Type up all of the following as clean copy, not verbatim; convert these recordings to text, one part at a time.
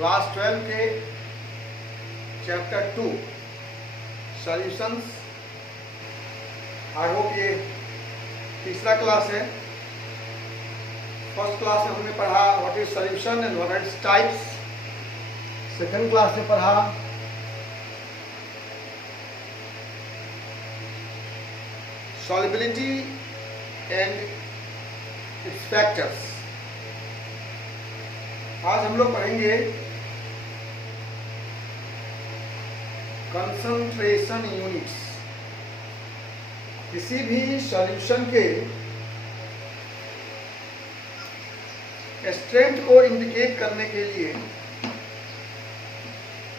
Class 12 के chapter 2 solutions. I hope ये तीसरा क्लास है। फर्स्ट क्लास में हमने पढ़ा what is solution and what is types. Second class में पढ़ा solubility and its factors। आज हम लोग पढ़ेंगे कंसंट्रेशन यूनिट्स। किसी भी सॉल्यूशन के स्ट्रेंथ को इंडिकेट करने के लिए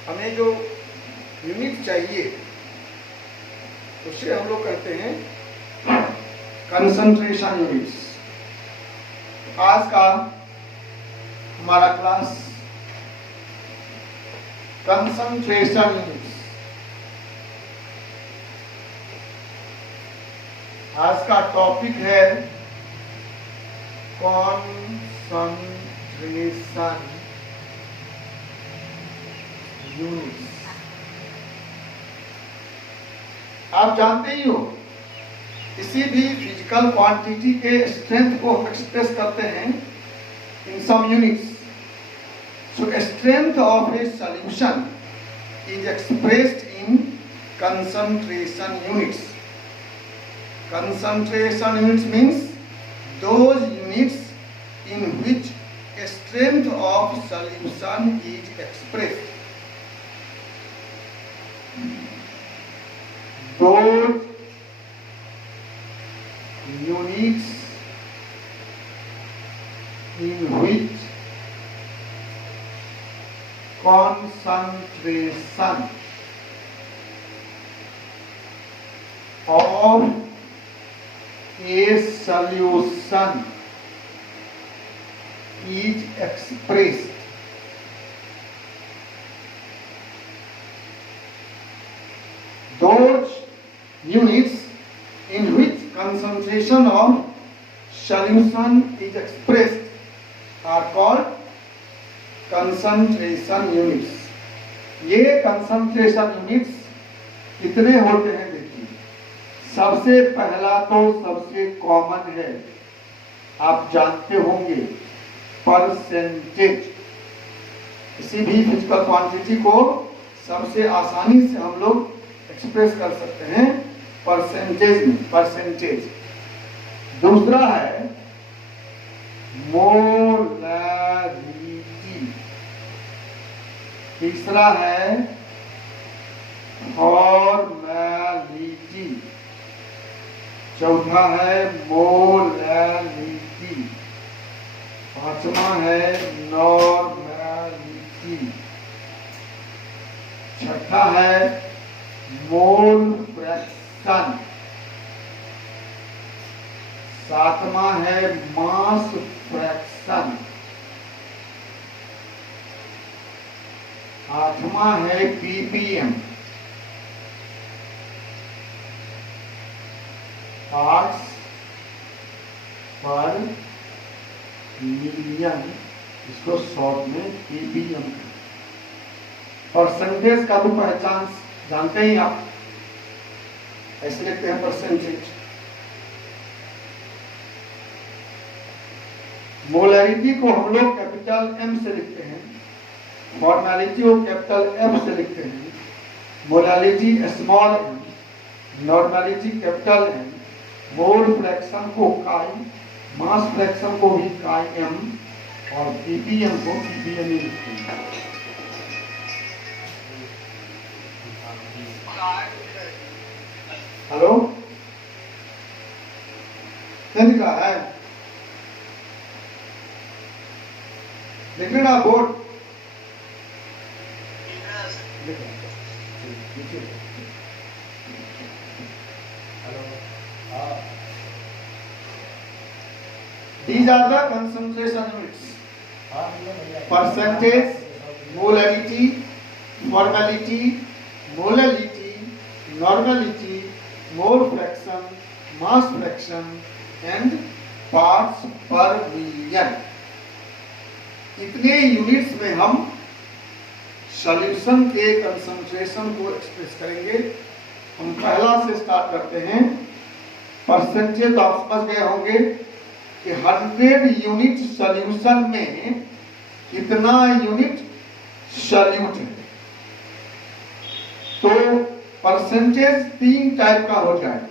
हमें जो यूनिट चाहिए उसे हम लोग कहते हैं कंसंट्रेशन यूनिट्स। आज का हमारा क्लास कंसंट्रेशन यूनिट्स। आज का टॉपिक है कंसंट्रेशन यूनिट्स। आप जानते ही हो किसी भी फिजिकल क्वांटिटी के स्ट्रेंथ को हम एक्सप्रेस करते हैं in some units. So strength of a solution is expressed in concentration units. Concentration units means those units in which strength of solution is expressed. Those units in which concentration of a solution is expressed. Those units in which concentration of solution is expressed are called concentration units. ये concentration units कितने होते हैं? सबसे पहला तो सबसे common है, आप जानते होंगे, परसेंटेज। किसी भी फिजिकल क्वांटिटी को सबसे आसानी से हम लोग एक्सप्रेस कर सकते हैं परसेंटेज में, परसेंटेज। दूसरा है मोलैरिटी। तीसरा है फॉर्मेलिटी। चौथा है मोलैरिटी। पांचवा है नॉर्मेलिटी। छठा है मोल फ्रैक्शन। सातवां है मास फ्रैक्शन। आठवां है पीपीएम, पार्ट्स पर मिलियन, इसको शॉर्ट में पीपीएम। परसेंटेज का भी पहचान जानते ही आप, ऐसे लिखते हैं परसेंटेज। मोलैरिटी को हम लोग कैपिटल एम से लिखते हैं, फॉर्मेलिटी को कैपिटल एफ से लिखते हैं, molarity small M, normality capital M, mole fraction को काई, मास फ्रैक्शन को भी काई एम, और पीपीएम को पीपीएम ही लिखते हैं। हेलो, क्या लिख रहा है? लिख लेना board. These are the concentration units: percentage, molarity, formality, molality, normality, mole fraction, mass fraction, and parts per million। इतने यूनिट्स में हम सॉल्यूशन के कंसंट्रेशन को एक्सप्रेस करेंगे। हम पहला से स्टार्ट करते हैं। परसेंटेज तो आप समझ गए होंगे कि 100 यूनिट सॉल्यूशन में कितना यूनिट सॉल्यूट है। तो परसेंटेज 3 टाइप का हो जाएगा।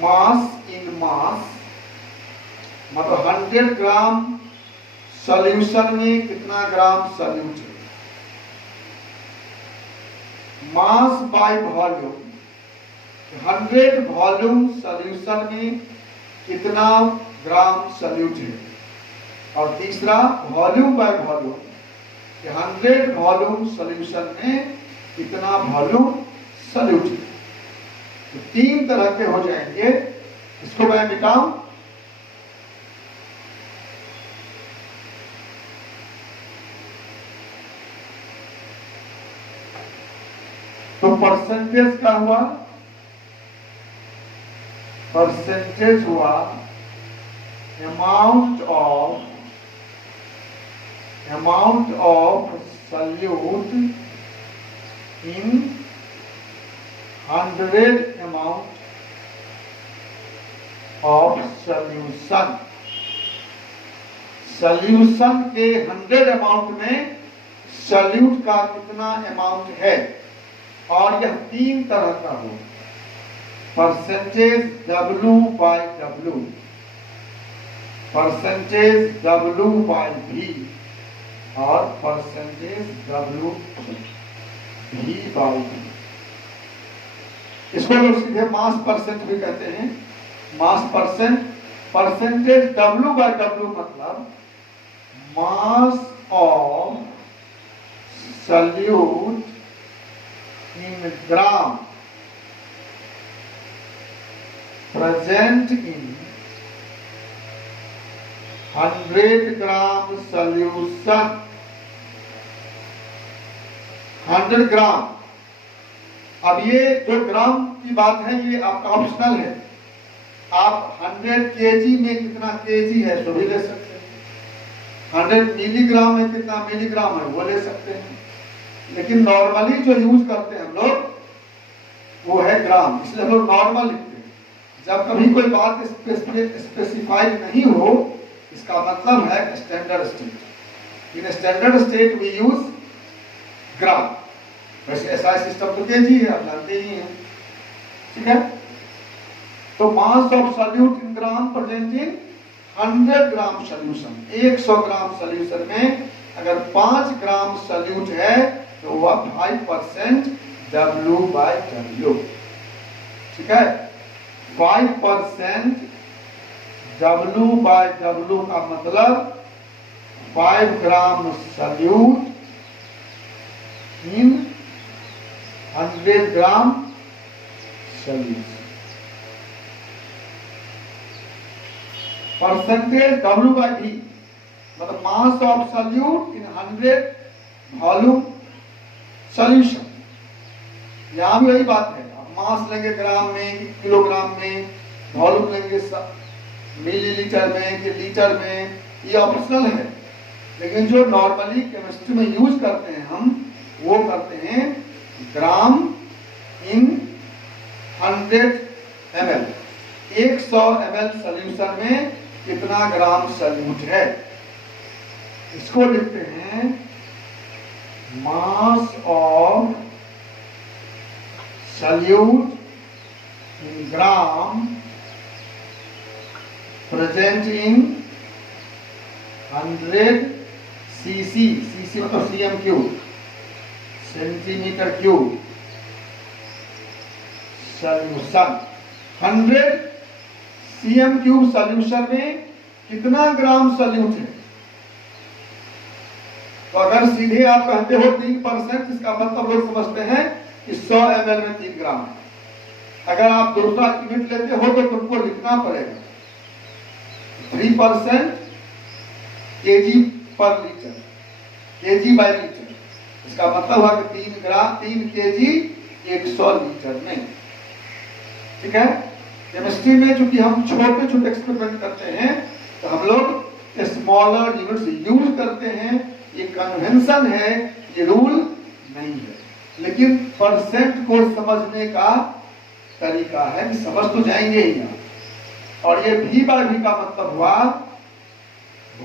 मास इन मास, मतलब 100 ग्राम सॉल्यूशन में कितना ग्राम सॉल्यूट है। Mass by volume, 100 volume solution में कितना ग्राम सॉल्यूट है। और तीसरा volume by volume, 100 volume solution में कितना वॉल्यूम सॉल्यूट है। तो 3 तरह के हो जाएंगे। इसको मैं मिटाऊं। तो परसेंटेज का हुआ, परसेंटेज हुआ amount of solute in 100 amount of solution. Solution के 100 अमाउंट में सॉल्यूट का कितना अमाउंट है। और यह 3 तरह का हो। Percentage W by W, percentage W by V और percentage W V by V। इसको लोग सीधे मास परसेंट भी कहते हैं। Mass percent, percentage W by W मतलब mass of solute in gram present in 100 gram solution. 100 gram. अब ये जो ग्राम की बात है ये आपका ऑप्शनल है। आप 100 केजी में कितना केजी है तो भी ले सकते हैं। 100 मिलीग्राम में कितना मिलीग्राम है वो ले सकते हैं। लेकिन नॉर्मली जो यूज करते हैं हम लोग वो है ग्राम, इसलिए हम लोग नॉर्मल लिखते हैं। जब कभी कोई बात स्पेसिफाइड नहीं हो, इसका मतलब है standard state. In standard state we use gram. वैसे ऐसा सिस्टम तो केजी है, आप जानते ही हैं। ठीक है। तो मास of solute in gram present in 100 gram solution. 100 gram solution में अगर 5 ग्राम सॉल्यूट है तो वह 5% W बाय W। ठीक है। 5% W बाय W का मतलब 5 gram solute in 100 gram solution. Percentage W by V मतलब mass of solute in 100 volume solution. यहां भी वही बात है। आप मास लेंगे ग्राम में, किलोग्राम में, वॉल्यूम लेंगे मिलीलीटर में कि लीटर में, ये ऑप्शनल है। लेकिन जो नॉर्मली केमिस्ट्री में यूज करते हैं हम, वो करते हैं ग्राम इन 100 ml। 100 ml सॉल्यूशन में कितना ग्राम सॉल्यूट है। इसको लिखते हैं mass of solute in gram present in 100 cc। cc मतलब cm cube, centimetre cube solution. 100 cm cube solution में कितना ग्राम सॉल्यूट है। तो अगर सीधे आप कहते हो 3%, इसका मतलब लोग समझते हैं कि 100 ml में 3 ग्राम है। अगर आप दूसरा यूनिट लेते हो तो तुमको लिखना पड़ेगा 3% kg पर लीटर, kg बाय लीटर। इसका मतलब हुआ कि 3 kg 100 लीटर में। ठीक है। केमिस्ट्री में चूंकि हम छोटे छोटे एक्सपेरिमेंट करते हैं तो हम लोग स्मॉलर यूनिट्स यूज करते हैं। ये कन्वेंशन है ये रूल नहीं है, लेकिन परसेंट को समझने का तरीका है कि समझ तो जाएंगे ही ना। और ये V बाय V का मतलब हुआ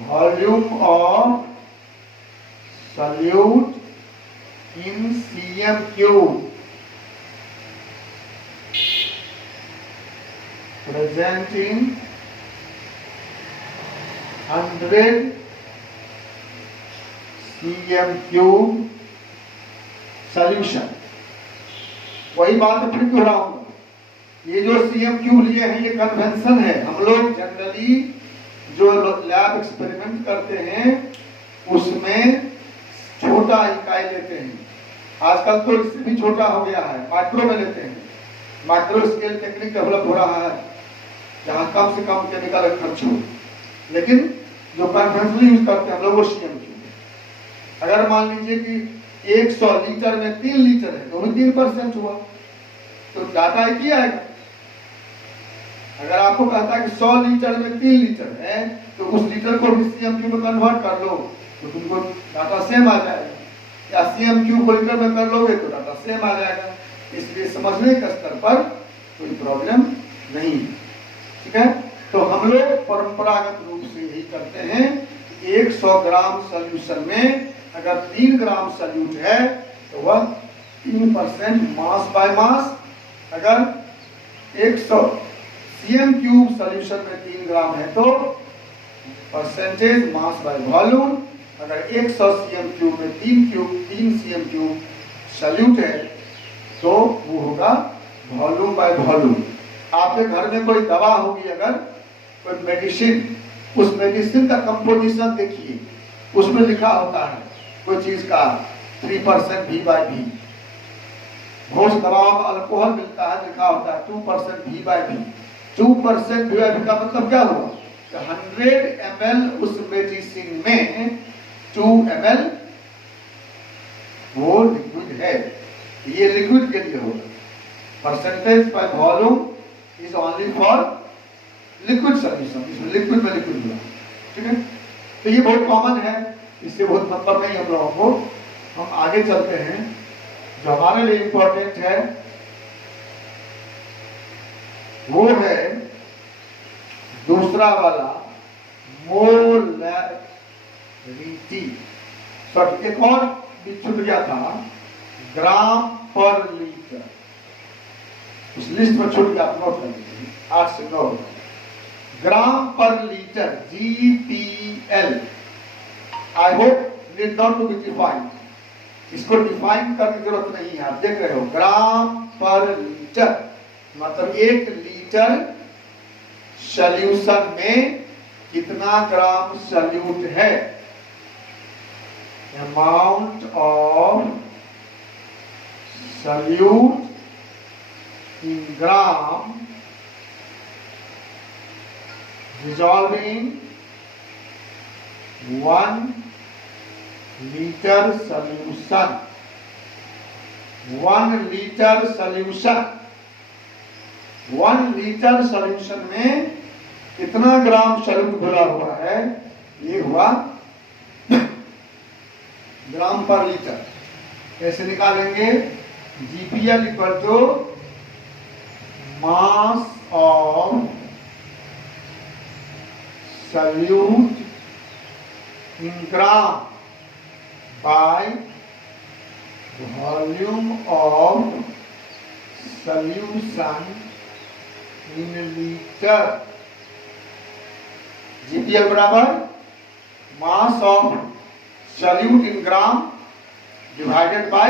volume of solute in CM cube present in 100 CM cube solution. वही बात फिर दोहराऊंगा, ये जो CM क्यूब लिए हैं ये कन्वेंशन है। हम लोग जनरली जो लैब एक्सपेरिमेंट करते हैं उसमें छोटा इकाई लेते हैं। आजकल तो इससे भी छोटा हो गया है, माइक्रो में लेते हैं। माइक्रो स्केल टेक्निक डेवलप हो रहा है जहाँ कम से कम केमिकल खर्च हो, लेकिन जो कन्वेंशनली यूज करते हैं हम लोग वो CM क्यूब। अगर मान लीजिए कि 100 लीटर में 3 लीटर है तो भी 3% हुआ, तो डाटा एक ही आएगा। अगर आपको कहता है कि 100 लीटर में 3 लीटर है तो उस लीटर को भी CM क्यूब में कन्वर्ट कर लो तो तुमको डाटा सेम आ जाएगा, या CM क्यूब को लीटर में कर लोगे तो डाटा सेम आ जाएगा। इसलिए समझने के स्तर पर कोई प्रॉब्लम नहीं है, ठीक है। तो हम लोग परंपरागत रूप से यही करते हैं कि 100 ग्राम सॉल्यूशन में अगर 3 ग्राम सॉल्यूट है तो वह 3% मास बाय मास। अगर 100 CM क्यूब सॉल्यूशन में 3 ग्राम है तो परसेंटेज मास बाय वॉल्यूम। अगर 100 CM क्यूब में 3 CM क्यूब सॉल्यूट है तो वो होगा वॉल्यूम बाय वॉल्यूम। आपके घर में कोई दवा होगी, अगर कोई मेडिसिन, उस मेडिसिन का कंपोजिशन देखिए, उसमें लिखा होता है कोई चीज का 3% V बाय V। घोष दवाओं में अल्कोहल मिलता है, लिखा होता है 2% V by V। 2% V by V का मतलब क्या हुआ? 100 ml उस मेडिसिन में 2 ml वो लिक्विड है, ये लिक्विड के लिए होगा। Percentage by volume is only for liquid solution, इसमें लिक्विड में लिक्विड मिला, ठीक है। तो ये बहुत कॉमन है, इससे बहुत मतलब नहीं हम लोगों को। हम आगे चलते हैं, जो हमारे लिए इंपॉर्टेंट है वो है दूसरा वाला मोलैरिटी। एक और भी छूट गया था, ग्राम पर लीटर, उस लिस्ट में छूट गया, नोट कर लीजिए 8 से 9 ग्राम पर litre GPL। I hope need not to be defined, इसको डिफाइन करने की जरूरत नहीं है। आप देख रहे हो ग्राम पर लीटर मतलब 1 लीटर सॉल्यूशन में कितना ग्राम सॉल्यूट है। Amount of solute in gram dissolving 1 liter solution। 1 litre solution, 1 litre solution में कितना ग्राम सॉल्यूट भरा हुआ है, ये हुआ ग्राम पर लीटर। कैसे निकालेंगे? GPL equal to mass of solute in gram by volume of solution in liter। GPL बराबर mass of solute in gram divided by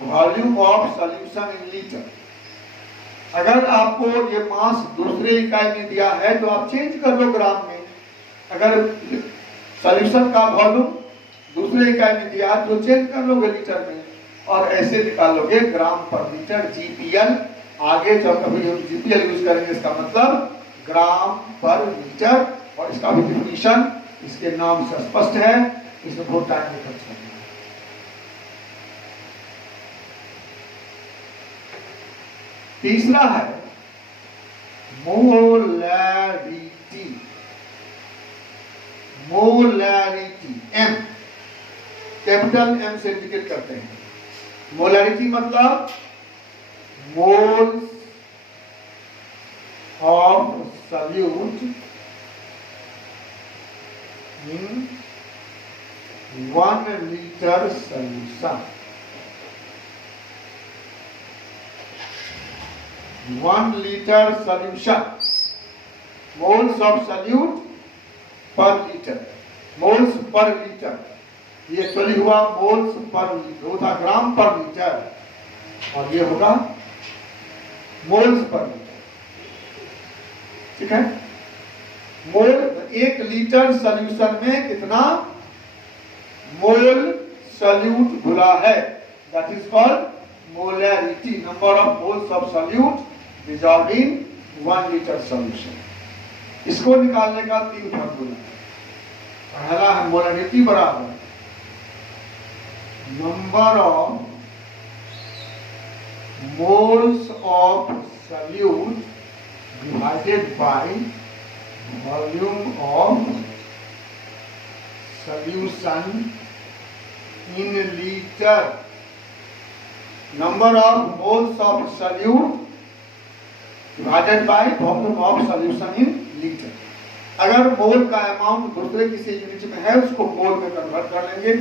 volume of solution in liter। अगर आपको ये मास दूसरे इकाई में दिया है तो आप चेंज कर लो ग्राम में। अगर सॉल्यूशन का वॉल्यूम दूसरे इकाई में दिया है तो चेंज कर लोगे लीटर में, और ऐसे निकालोगे ग्राम पर लीटर GPL। आगे जब कभी हम GPL यूज करेंगे इसका मतलब ग्राम पर लीटर, और इसका भी डिफिनीशन इसके नाम से स्पष्ट है, इसमें बहुत टाइम नहीं खर्च करना है। तीसरा है molarity. Molarity M capital M से इंडिकेट करते हैं। मोलैरिटी मतलब moles of solute in 1 liter solution। 1 liter solution, moles of solute per liter, moles per liter, ये एक्चुअली हुआ मोल्स पर लीटर, वो था ग्राम पर लीटर, और ये होगा मोल्स पर लीटर। ठीक है, मोल 1 लीटर सॉल्यूशन में कितना मोल सॉल्यूट घुला है, that is called molarity, number of moles of solute dissolved in 1 liter solution। इसको निकालने का 3 फॉर्मूला है। पहला है मोलैरिटी बराबर number of moles of solute divided by volume of solution in litre. Number of moles of solute divided by volume of solution in litre. अगर मोल का amount दूसरे किसी यूनिट में है उसको मोल में कन्वर्ट कर लेंगे,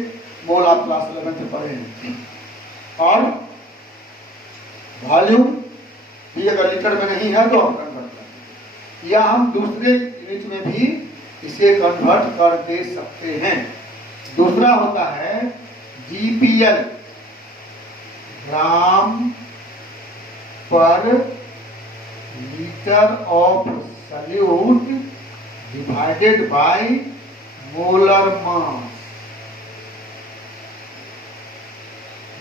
मोल आप क्लास 11 में पढ़े हैं। और वॉल्यूम भी अगर लीटर में नहीं है तो आप कन्वर्ट कर देंगे, या हम दूसरे यूनिट में भी इसे कन्वर्ट कर दे सकते हैं। दूसरा होता है जीपीएल, ग्राम पर litre of solute divided by molar mass,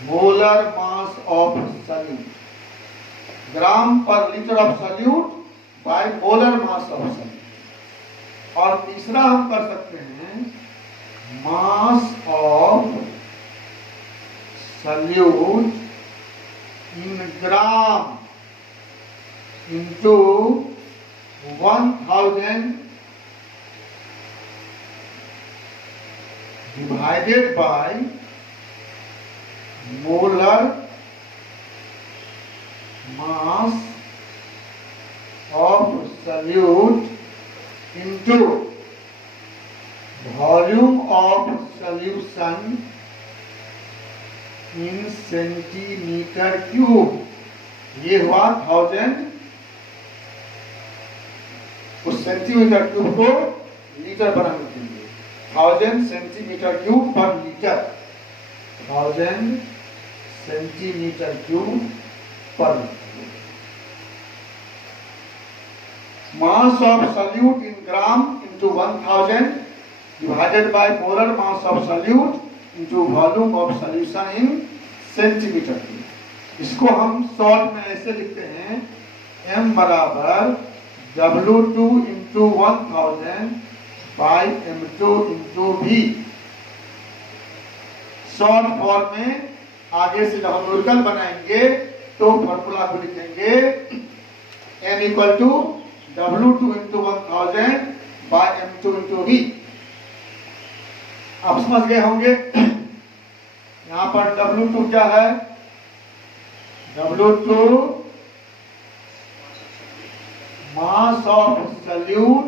molar mass of solute, gram पर litre of solute by molar mass of solute. और तीसरा हम कर सकते हैं mass of solute in gram into 1000 divided by molar mass of solute into volume of solution in centimeter cube। ये हुआ 1000, उस सेंटीमीटर क्यूब को लीटर बनाने के लिए 1000 सेंटीमीटर क्यूब पर लीटर, 1000 सेंटीमीटर क्यूब पर litre. Mass of solute in gram into 1000 divided by molar mass of solute into volume of solution in centimetre cube. इसको हम शॉर्ट में ऐसे लिखते हैं, m बराबर W2 into 1000 by M2 into V। Short form में आगे से जब हम न्यूमेरिकल बनाएंगे तो फॉर्मूला को लिखेंगे m equal to W2 into 1000 by M2 into V। आप समझ गए होंगे। यहां पर W2 क्या है, W2 mass of solute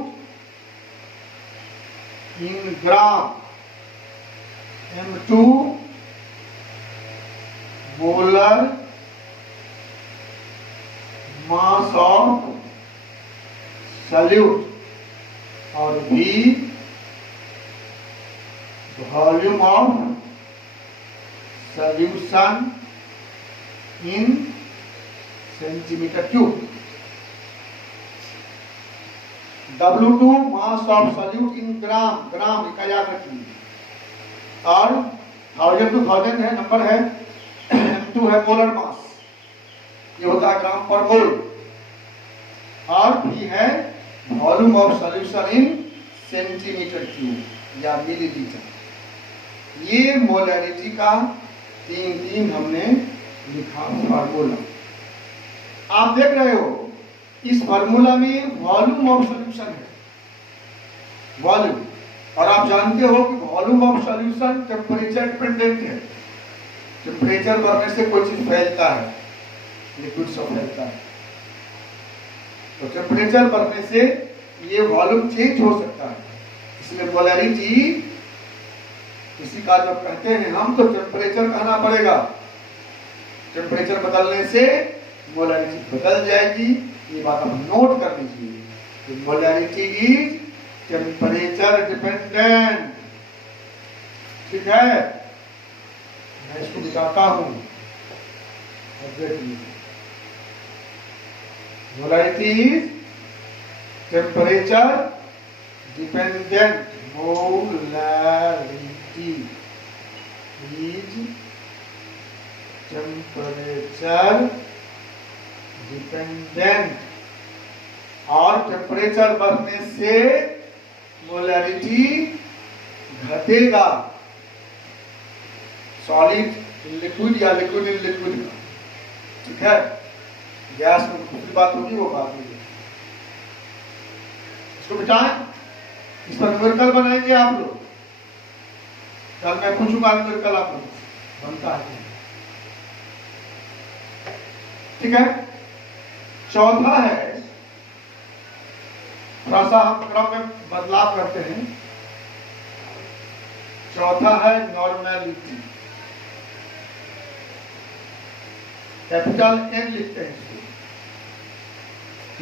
in gram, M2 molar mass of solute, और V volume of solution in centimeter cube। W2 mass of solute in gram, gram का याद रखिए, और 1000 to 1000 है नंबर है, M2 है मोलर मास, ये होता है ग्राम पर मोल, और भी है volume of solution in centimetre cube या मिलीलीटर। ये मोलैरिटी का 3 हमने लिखा फार्मूला। आप देख रहे हो इस फार्मूला में वॉल्यूम ऑफ सॉल्यूशन है, वॉल्यूम और आप जानते हो कि volume of solution temperature dependent है। टेम्परेचर बढ़ने से कोई चीज फैलता है, लिक्विड सब फैलता है। तो टेम्परेचर बढ़ने से ये वॉल्यूम चेंज हो सकता है, इसलिए मोलैरिटी किसी का जब कहते हैं हम, तो टेम्परेचर कहना पड़ेगा। टेम्परेचर बदलने से मोलैरिटी बदल जाएगी, ये बात आप नोट कर लीजिए। Molarity is temperature dependent. ठीक है, मैं इसको दिखाता हूं। Molarity is temperature dependent. Molarity is temperature dependent. और टेम्परेचर बढ़ने से मोलैरिटी घटेगा। सॉलिड इन लिक्विड या लिक्विड इन लिक्विड का। ठीक है, गैस में दूसरी बात होगी, वो बात होगी। इसको बिठाएं, इस पर न्यूमेरिकल बनाएंगे आप लोग। कल मैं पूछूंगा न्यूमेरिकल आप लोग बनता है। ठीक है, चौथा है, थोड़ा सा हम क्रम में बदलाव करते हैं। चौथा है नॉर्मेलिटी। कैपिटल एन लिखते हैं इसको।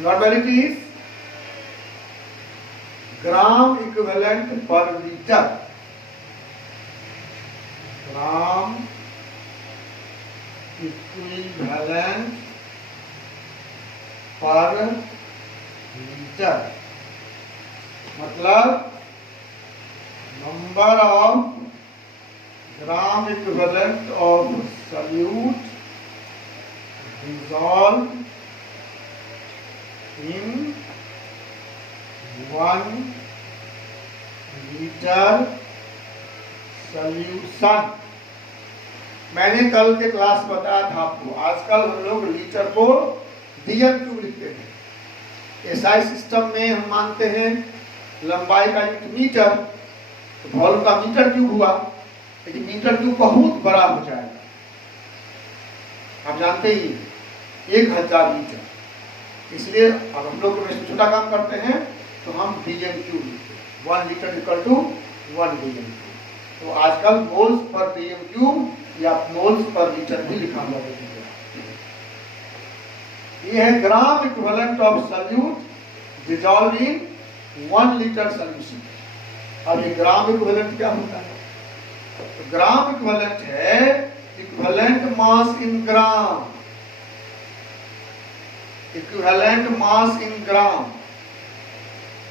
Normality is gram equivalent per litre. Gram equivalent per litre, मतलब number of gram equivalent of solute dissolved in 1 liter solution। मैंने कल के क्लास बताया था आपको, आजकल हम लोग लीटर को डीएम क्यूब लिखते हैं। एसआई सिस्टम में हम मानते हैं लंबाई का यूनिट मीटर, तो वॉल्यूम का मीटर क्यूब हुआ, लेकिन मीटर क्यूब बहुत बड़ा हो जाएगा। आप जानते ही 1000 लीटर, इसलिए अब हम लोग छोटा काम करते हैं तो हम डीएम क्यूब लिखते हैं। 1 litre equal to 1 DM cube. तो आजकल मोल्स पर डीएम क्यूब या मोल्स पर लीटर भी लिखा हुआ है। ये है gram equivalent of solute dissolve in 1 litre solution. अब ये ग्राम इक्विवेलेंट क्या होता है? तो ग्राम इक्विवेलेंट है equivalent mass in gram. Equivalent mass in gram.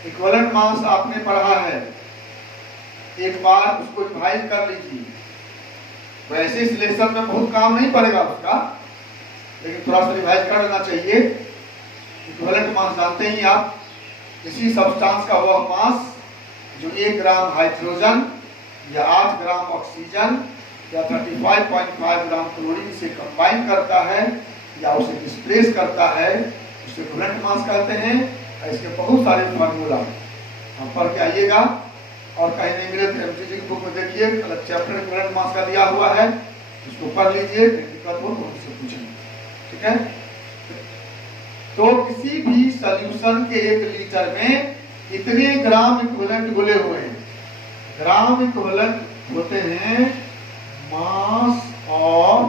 Equivalent mass आपने पढ़ा है, एक बार उसको रिवाइज कर लीजिए। वैसे इस लेसन में बहुत काम नहीं पड़ेगा उसका, लेकिन थोड़ा सा रिवाइज कर लेना चाहिए। इक्विवेलेंट मास जानते ही आप, किसी सब्सटेंस का वह मास जो 1 ग्राम हाइड्रोजन या 8 ग्राम ऑक्सीजन या 35.5 ग्राम क्लोरीन से कंबाइन करता है या उसे डिस्प्लेस करता है, उसे इक्विवेलेंट मास कहते हैं। इसके बहुत सारे फार्मूला हम पढ़ के आइएगा, और कहीं नहीं मिले तो एमटीजी की बुक में देखिए, चैप्टर इक्विवेलेंट मास का दिया हुआ है, उसको पढ़ लीजिए, दिक्कत हो तो उससे पूछेंगे। ठीक है, तो किसी भी सॉल्यूशन के 1 लीटर में कितने ग्राम इक्विवेलेंट घुले हुए हैं? ग्राम इक्विवेलेंट होते हैं mass of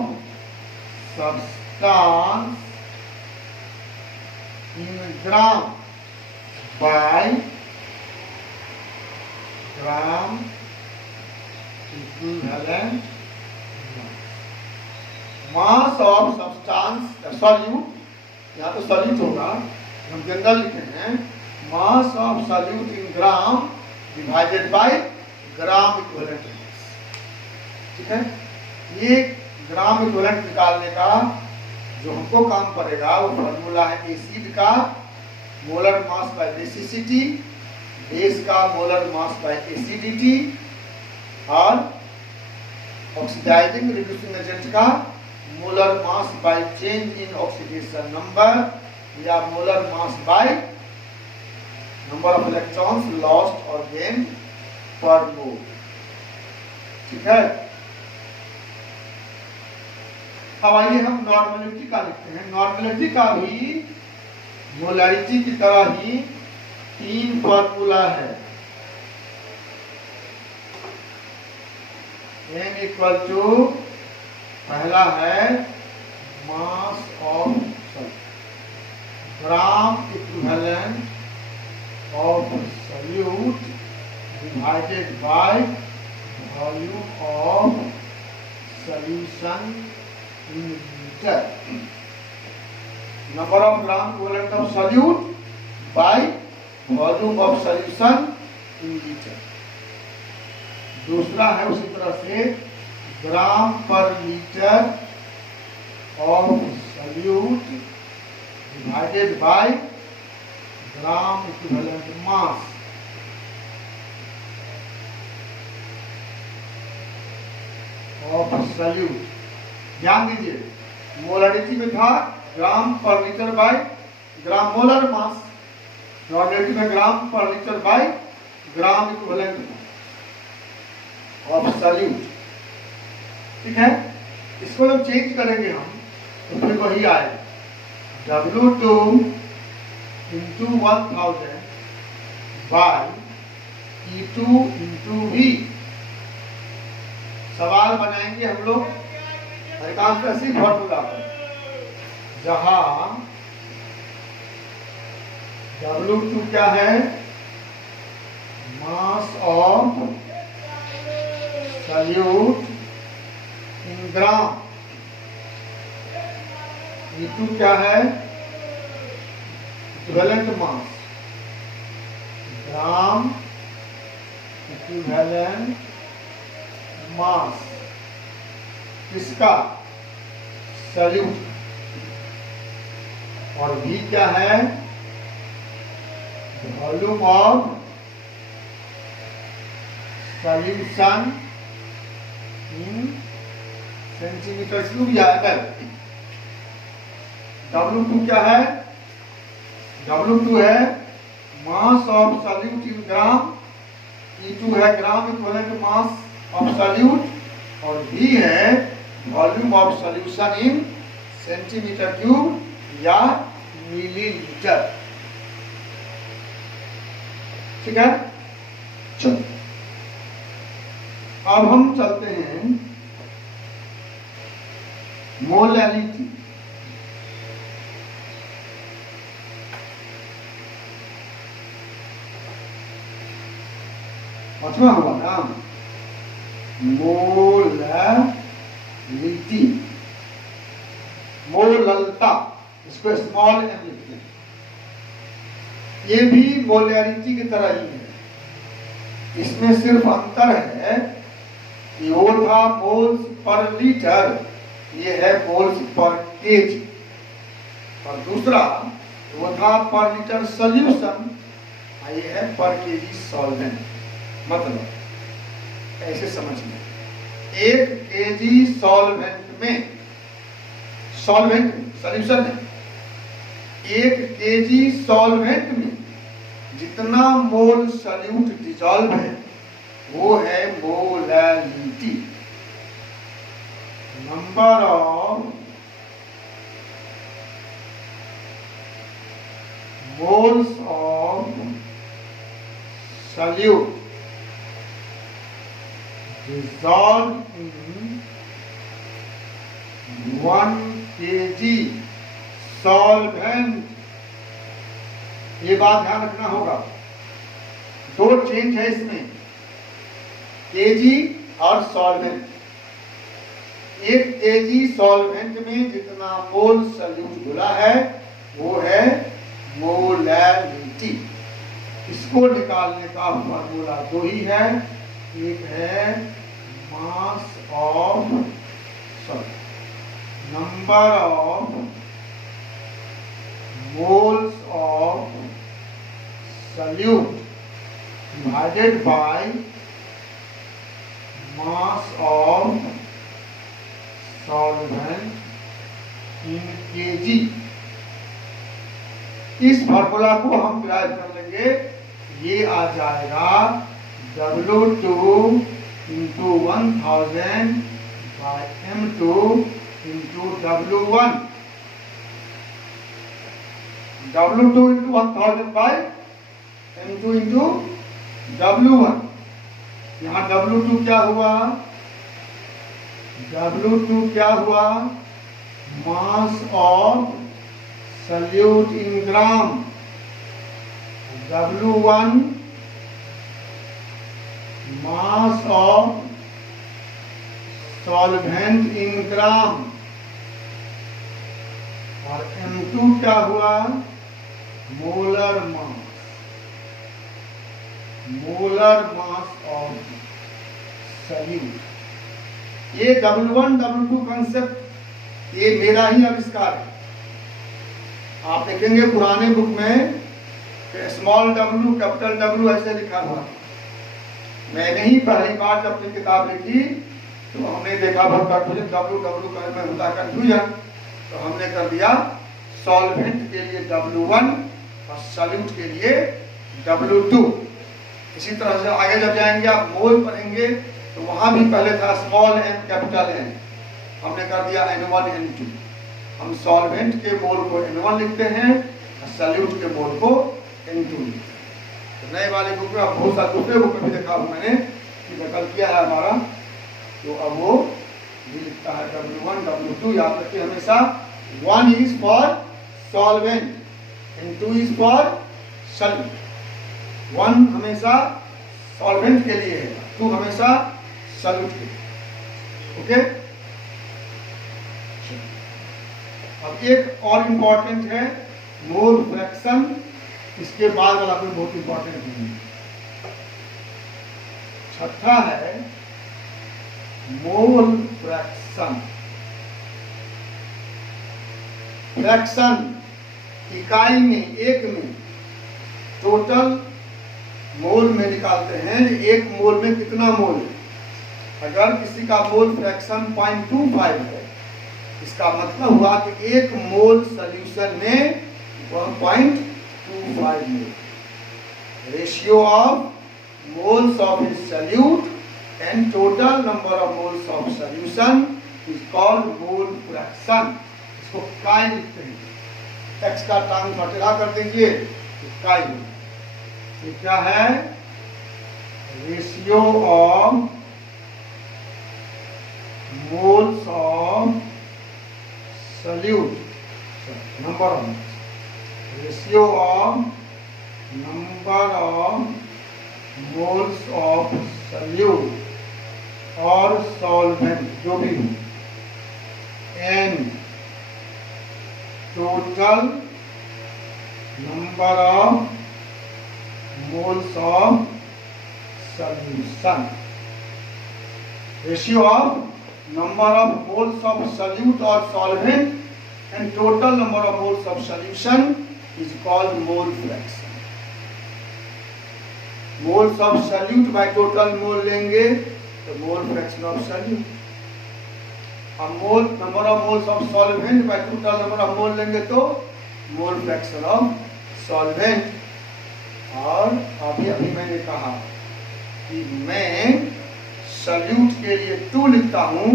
substance in gram bye gram equivalent mass of substance solute. यहाँ तो सॉल्यूट होगा, हम जनरल लिखे हैं mass of solute in gram divided by gram equivalent. ठीक है, ये ग्राम इक्विवेलेंट निकालने का जो हमको काम पड़ेगा वो फॉर्मूला है एसिड का molar mass by basicity, base का मोलर मास बाय एसिडिटी, और ऑक्सीडाइजिंग रिड्यूसिंग एजेंट का molar mass by change in oxidation number या molar mass by number of electrons lost और गेन पर मोल। ठीक है, अब आइए हम नॉर्मेलिटी का लिखते हैं। नॉर्मेलिटी का भी मोलैरिटी की तरह ही 3 फॉर्मूला है। n इक्वल टू, पहला है mass of gram equivalent of solute divided by volume of solution in liter, number of gram equivalent of solute by volume of solution in liter। दूसरा है उसी तरह से ग्राम पर litre of solute divided by gram equivalent mass. Of solute, ध्यान दीजिए, molarity में था ग्राम पर litre by gram molar mass, normality में ग्राम पर litre by gram equivalent of solute. ठीक है, इसको जब चेंज करेंगे हम तो फिर वही आएगा W2 into 1000 bye E2 into V। सवाल बनाएंगे हम लोग अधिकांश ऐसी फॉर्मूला पर जहां W2 क्या है, mass of solute in gram, E2 क्या है, इक्विवेलेंट मास, ग्राम इक्विवेलेंट मास किसका, सॉल्यूट, और V क्या है, volume of solution in centimetre cube या एमएल। W2 क्या है, W2 है mass of solute in gram, E2 है gram equivalent mass of solute, और V है volume of solution in centimetre cube या मिलीलीटर। ठीक है, चलो अब हम चलते हैं मोलैरिटी। पांचवा हुआ ना, मोलैरिटी, मोललता, इसको स्मॉल एम लिखते हैं। ये भी मोलैरिटी की तरह ही है, इसमें सिर्फ अंतर है कि वो था मोल्स पर लीटर, ये है मोल्स पर केजी, और दूसरा वो था पर लीटर सॉल्यूशन, ये है पर केजी सॉल्वेंट। मतलब ऐसे समझिए, 1 केजी सॉल्वेंट में, सॉल्वेंट सॉल्यूशन है, 1 केजी सॉल्वेंट में जितना मोल सॉल्यूट डिसॉल्व है वो है molarity. Number of moles of solute dissolved in 1 kg solvent। ये बात ध्यान रखना होगा, 2 चेंज है इसमें, केजी और सॉल्वेंट। 1 केजी सॉल्वेंट में जितना मोल सॉल्यूट घुला है वो है मोलैरिटी। इसको निकालने का फॉर्मूला 2 ही है, एक है mass of number of moles of solute divided by mass of solvent in KG. इस फॉर्मूला को हम डिराइव कर लेंगे, ये आ जाएगा W2 into 1000 by M2 into W1. W2 into 1000 by M2 into W1. यहाँ W2 क्या हुआ? W2 क्या हुआ? Mass of solute in gram. W1 mass of solvent in gram. और M2 क्या हुआ? Molar mass. Molar mass of solute. ये W1 W2 concept ये मेरा ही आविष्कार है. आप देखेंगे पुराने बुक में स्मॉल W कैपिटल W ऐसे लिखा हुआ है. मैंने ही पहली बार जब अपनी किताब लिखी तो हमने देखा बहुत कंफ्यूजन W में होता कंफ्यूजन, तो हमने कर दिया सॉल्वेंट के लिए W1 और सॉल्यूट के लिए W2. इसी तरह से आगे जब जाएंगे आप मोल पढ़ेंगे तो वहां भी पहले था स्मॉल m कैपिटल N, हमने कर दिया N1 N2. हम सॉल्वेंट के मोल को N1 लिखते हैं और सॉल्यूट के मोल को N2 लिखते हैं. तो नए वाले बुक में अब बहुत सारे दूसरे बुक में भी देखा हूं मैंने कि नकल किया है हमारा, तो अब वो भी लिखता है W1 W2. याद रखिए हमेशा 1 is for solvent and 2 is for solute. 1 हमेशा सॉल्वेंट के लिए है, 2 हमेशा सॉल्यूट के लिए. ओके. अब एक और इंपॉर्टेंट है मोल फ्रैक्शन. इसके बाद वाला कोई बहुत इंपॉर्टेंट नहीं है. छठा है मोल फ्रैक्शन. फ्रैक्शन इकाई में, एक में टोटल मोल में निकालते हैं. एक मोल में कितना मोल है. अगर किसी का मोल फ्रैक्शन 0.25 है, इसका मतलब हुआ कि एक मोल सॉल्यूशन में 1.25 mole. Ratio of moles of a solute and total number of moles of solution is called mole fraction. इसको काय लिखते हैं. x का टांग घटेला कर दीजिए तो काय. ये क्या है? Ratio of moles of solute, number of ratio of number of moles of solute और सॉल्वेंट जो भी हो, N total number of moles of solution. Ratio of number of moles of solute और solvent and total number of moles of solution is called mole fraction. Moles of solute by total mole लेंगे तो mole fraction of solute. अब mole number of moles of solvent by total number of mole लेंगे तो mole fraction of solvent. और अभी मैंने कहा कि मैं सल्यूट के लिए 2 लिखता हूं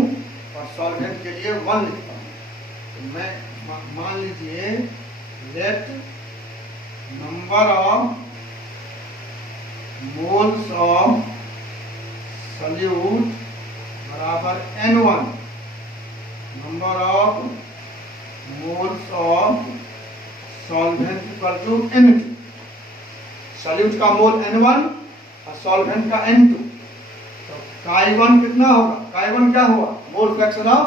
और सॉल्वेंट के लिए 1 लिखता हूं. तो मैं मान लीजिए let number of moles of solute बराबर N1, number of moles of solvent equal to N2. Solute का मोल N1 और सॉल्वेंट का N2. तो Chi1 कितना होगा? Chi1 क्या हुआ? Mole fraction of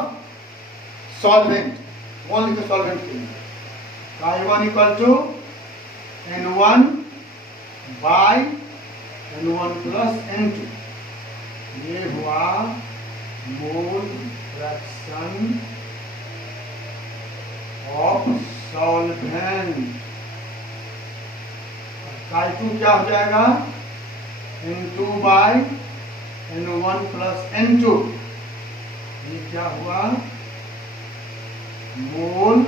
solvent. Mole लिखे सॉल्वेंट के लिए. Chi1 equal to N1 bye N1 plus N2. ये हुआ mole fraction of solvent. Chi2 क्या हो जाएगा? N2 bye N1 plus N2. ये क्या हुआ? Mole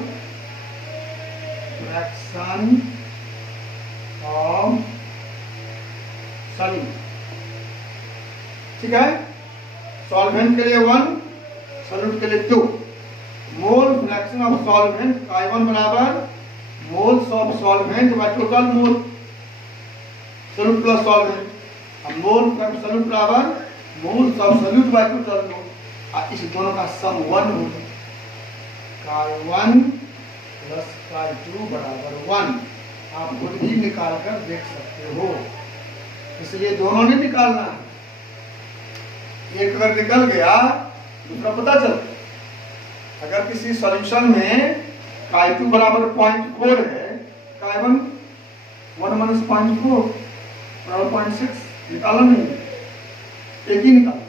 fraction of solute. ठीक है। सॉल्वेंट के लिए 1, सॉल्यूट के लिए 2। मोल फ्रैक्शन ऑफ सॉल्वेंट I1 बराबर moles of solvent bye total mole solute plus solvent. अब मोल सॉल्यूट बराबर moles of solute bye total मोल, और इस दोनों का सम 1 होगा। Chi1 प्लस Chi2 बराबर 1। आप खुद भी निकाल कर देख सकते हो, इसलिए दोनों ने निकालना है। एक अगर निकल गया दूसरा पता चलता। अगर किसी सॉल्यूशन में Chi2 बराबर 0.4 है, Chi1 1 माइनस 0.4 बराबर 0.6, निकाला नहीं, एक ही निकाला,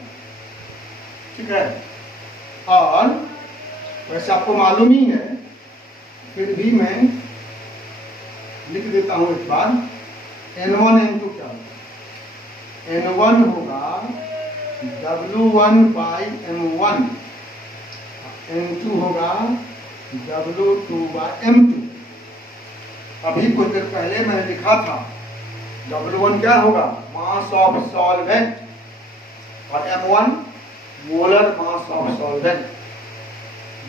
ठीक है। और वैसे आपको मालूम ही है, फिर भी मैं लिख देता हूं एक बार। N1 N2 क्या होगा? N1 होगा W1 बाई M1, N2 होगा W2 बाई M2। अभी कुछ देर पहले मैंने लिखा था W1 क्या होगा? मास ऑफ सॉल्वेंट, और M1 molar mass of solvent.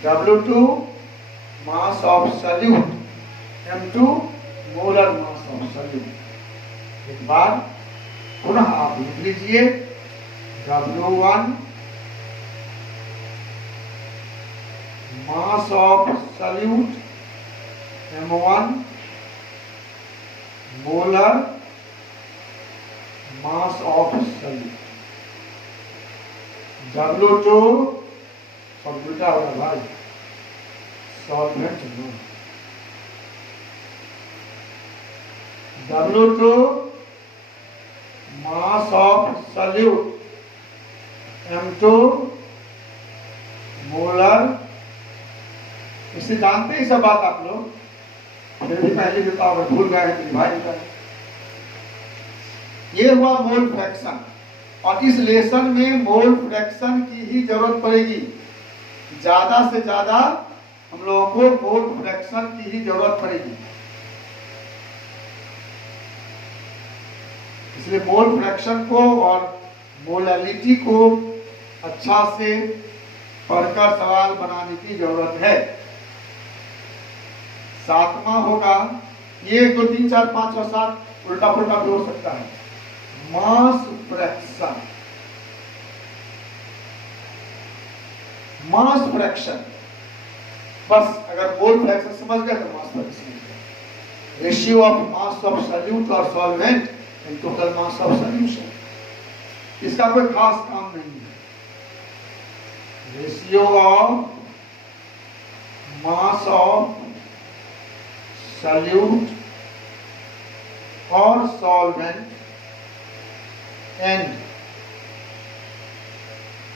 W2 mass of solute, M2 molar mass of solute. एक बार पुनः आप लिख लीजिए W1 mass of solute, M1 molar mass of solute. W2 सब उल्टा होगा भाई, solvent no. W2 mass of solute, M2 molar. इसे जानते हैं सब बात आप लोग, फिर भी पहले देता हूं, भूल गए हैं भाई का। ये हुआ मोल फ्रैक्शन, और इस लेसन में मोल फ्रैक्शन की ही जरूरत पड़ेगी। ज्यादा से ज्यादा हम लोगों को मोल फ्रैक्शन की ही जरूरत पड़ेगी। इसलिए मोल फ्रैक्शन को और मोलैलिटी को अच्छा से पढ़कर सवाल बनाने की जरूरत है। 7वां होगा, ये 1 2 3 4 5 और 7 उल्टा पुल्टा भी हो सकता है। मास फ्रैक्शन, मास फ्रैक्शन, बस अगर मोल फ्रैक्शन समझ गए तो mass fraction. Ratio of mass of solute और solvent in total mass of solution. इसका कोई खास काम नहीं है। Ratio of mass of solute और solvent and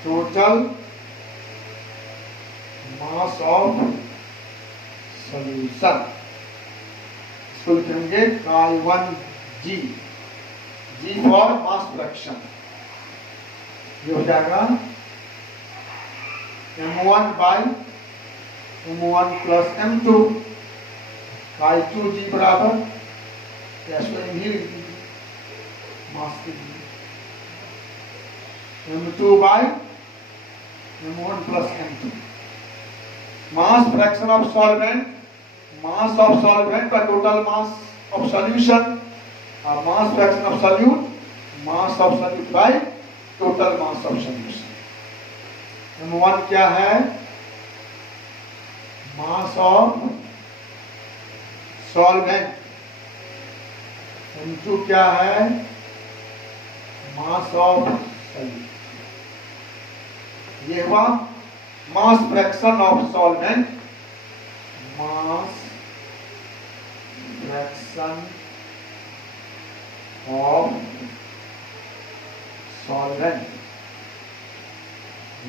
total mass of solution, इसको लिखेंगे Chi1G, G for mass fraction. ये हो जाएगा M1 by M1 plus M2, Chi2G बराबर मास के लिए M2 by M1 plus M2। Mass fraction of solvent, mass of solvent का टोटल मास ऑफ सॉल्यूशन, और mass fraction of solute, mass of solute by total mass of solution. M1 क्या है? Mass of solvent. M2 क्या है? Mass of solute. ये हुआ mass fraction of solvent, mass fraction of solvent.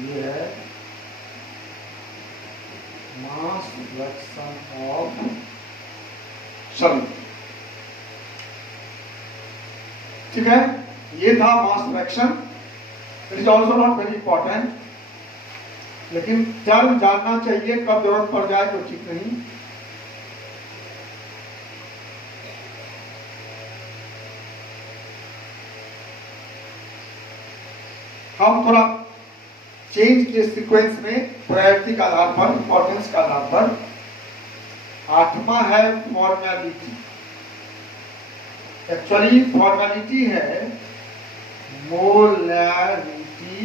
ये है मास fraction of solvent. ठीक है, ये था mass fraction. It is also not very important, लेकिन टर्म जानना चाहिए, कब जरूरत पड़ जाए तो ठीक नहीं। हम थोड़ा चेंज के सीक्वेंस में प्रायोरिटी का आधार पर, इंपॉर्टेंस का आधार पर। 8वां है फॉर्मेलिटी। एक्चुअली फॉर्मेलिटी है मोलैरिटी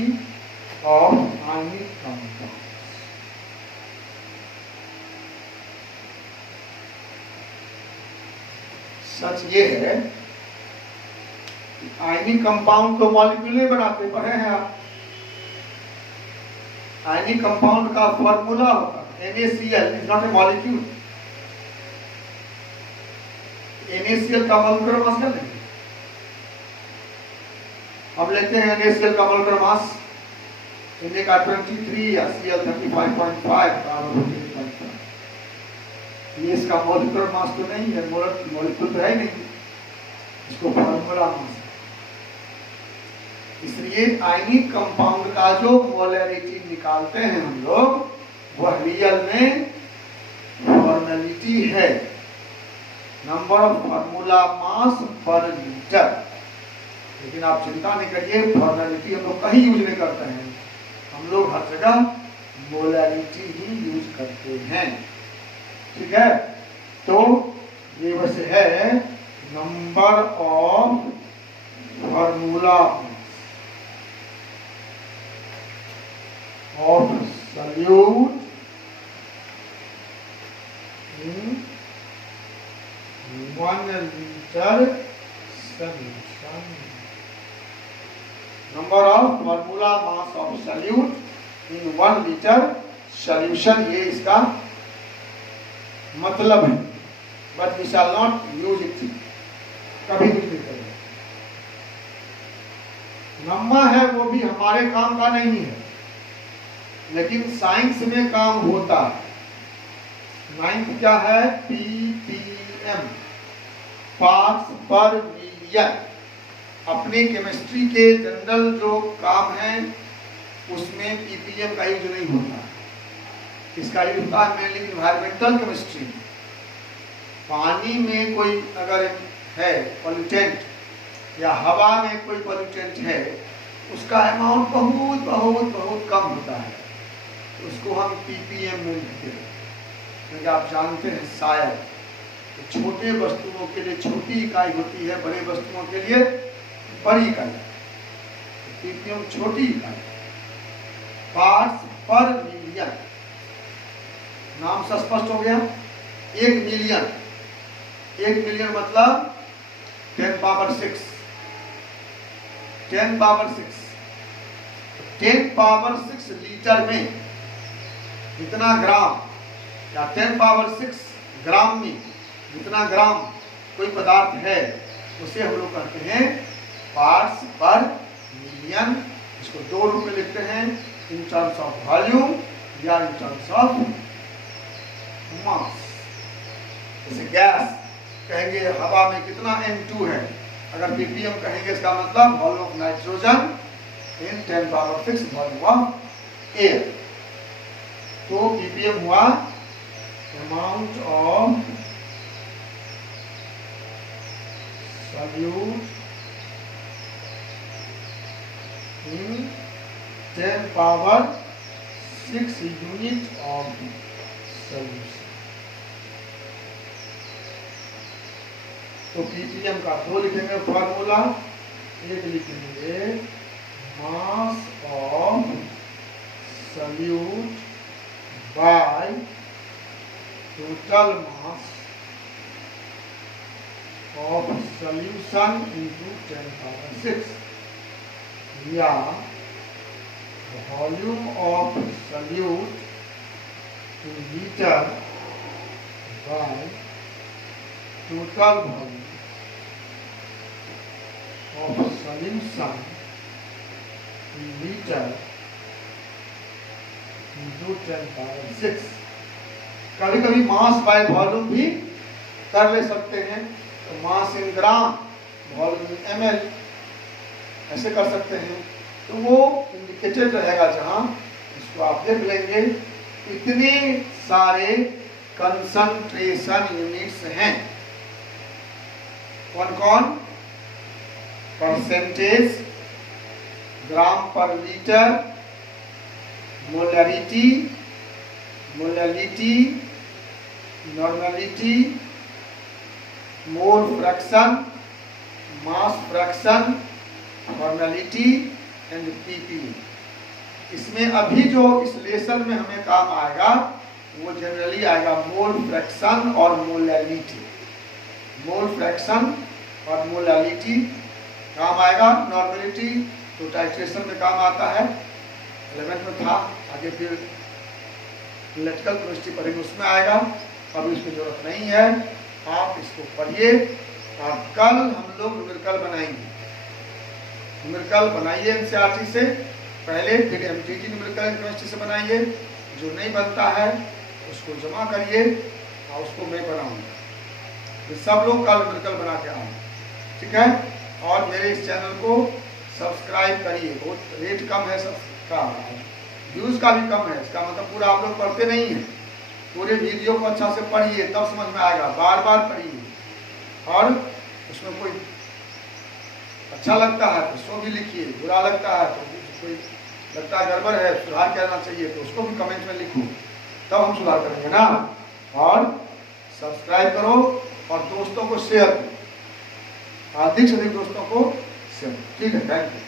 ऑफ आयनिक कंपाउंड। सच ये है कि आयनिक कंपाउंड तो मॉलिक्यूल बनाते, पढ़े हैं आप। आयनिक कंपाउंड का फॉर्मूला होता है NaCl, is not a molecule. NaCl का मॉलिक्यूलर मास क्या लेंगे? अब लेते हैं NaCl का मॉलिक्यूलर मास, Na का 23 या Cl 35.5 ये इसका मॉलिक्यूलर मास तो नहीं है, मॉलिक्यूल तो है ही नहीं, इसको फॉर्मूला मास। इसलिए आयनिक कंपाउंड का जो मोलैरिटी निकालते हैं हम लोग, वह रियल में फॉर्मेलिटी है, नंबर ऑफ फॉर्मूला मास पर लीटर। लेकिन आप चिंता नहीं करिए, फॉर्मेलिटी हम लोग कहीं यूज नहीं करते हैं, हम लोग हर जगह मोलैरिटी ही यूज करते हैं। ठीक है, तो ये वैसे है number of formula of solute in 1 liter solution। Number of formula mass of solute in 1 liter solution, ये इसका मतलब है। But we shall not use it, कभी भी नहीं करेंगे। नंबर है वो भी हमारे काम का नहीं है, लेकिन साइंस में काम होता है। 9th क्या है? ppm, पार्ट्स पर मिलियन। अपने केमिस्ट्री के जनरल जो काम है उसमें ppm का यूज नहीं होता। इसका यूज होता है मेनली इन्वायरमेंटल केमिस्ट्री। पानी में कोई अगर है पॉल्यूटेंट या हवा में कोई पॉल्यूटेंट है, उसका अमाउंट बहुत बहुत बहुत कम होता है, उसको हम ppm में लिखते हैं। क्योंकि आप जानते हैं शायद तो छोटे वस्तुओं के लिए छोटी इकाई होती है, बड़े वस्तुओं के लिए बड़ी इकाई। ppm छोटी इकाई, पार्ट्स पर मिलियन। नाम से स्पष्ट हो गया। 1 मिलियन, 1 मिलियन मतलब 10 पावर 6, 10 पावर 6, 10 पावर 6 लीटर में जितना ग्राम या 10 पावर 6 ग्राम में जितना ग्राम कोई पदार्थ है, उसे हम लोग कहते हैं पार्ट्स पर मिलियन। इसको 2 रूप में लिखते हैं, इन टर्म्स ऑफ वॉल्यूम या इन टर्म्स ऑफ मास। जैसे गैस कहेंगे हवा में कितना N2 है, अगर ppm कहेंगे इसका मतलब volume of nitrogen in 10 power 6 volume of air. तो ppm हुआ amount of solute in 10 power 6 unit of solution. तो ppm का 2 लिखेंगे फॉर्मूला। एक लिखेंगे मास of solute by total mass of solution into 10 power 6, या volume of solute in litre by total volume of solution in litre into 10 power 6। कभी कभी mass by volume भी कर ले सकते हैं, तो मास in gram, volume in ml, ऐसे कर सकते हैं। तो वो इंडिकेटेड रहेगा जहां, इसको आप देख लेंगे। इतने सारे कंसंट्रेशन यूनिट्स हैं। कौन कौन? परसेंटेज, ग्राम पर litre, molarity, molality, normality, mole fraction, mass fraction, normality and PP. इसमें अभी जो इस लेसन में हमें काम आएगा वो जनरली आएगा मोल फ्रैक्शन और मोलैलिटी। मोल फ्रैक्शन और मोलैलिटी काम आएगा। नॉर्मलिटी तो टाइट्रेशन में काम आता है, 11th में था, आगे फिर इलेक्ट्रिकल केमिस्ट्री पढ़ेंगे उसमें आएगा, अभी उसकी जरूरत नहीं है। आप इसको पढ़िए और कल हम लोग न्यूमेरिकल बनाएंगे। न्यूमेरिकल बनाइए एनसीईआरटी से पहले, फिर एमटीटी न्यूमेरिकल केमिस्ट्री से बनाइए। जो नहीं बनता है उसको जमा करिए और उसको मैं बनाऊंगा। तो सब लोग कल न्यूमेरिकल बना के आए, ठीक है। और मेरे इस चैनल को सब्सक्राइब करिए, बहुत रेट कम है सबका, व्यूज़ का भी कम है। इसका मतलब पूरा आप लोग पढ़ते नहीं हैं। पूरे वीडियो को अच्छा से पढ़िए तब समझ में आएगा, बार बार पढ़िए। और उसमें कोई अच्छा लगता है तो उसको भी लिखिए, बुरा लगता है तो कोई लगता है गड़बड़ है, सुधार करना चाहिए तो उसको भी कमेंट में लिखो, तब हम सुधार करेंगे ना। और सब्सक्राइब करो और दोस्तों को शेयर करो, अधिक से अधिक दोस्तों को शेयर। ठीक है, थैंक यू।